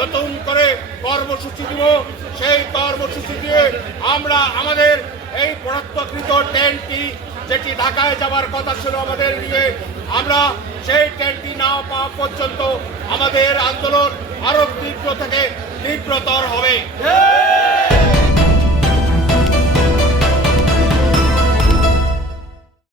নতুন করে কর্মসূচি দিব। সেই কর্মসূচি দিয়ে আমরা আমাদের এই বরাদ্দকৃত ট্রেনটি যেটি ঢাকায় যাওয়ার কথা ছিল আমাদের নিয়ে, আমরা সেই ট্রেনটি না পাওয়া পর্যন্ত আমাদের আন্দোলন আরো তীব্র থেকে তীব্রতর হবে।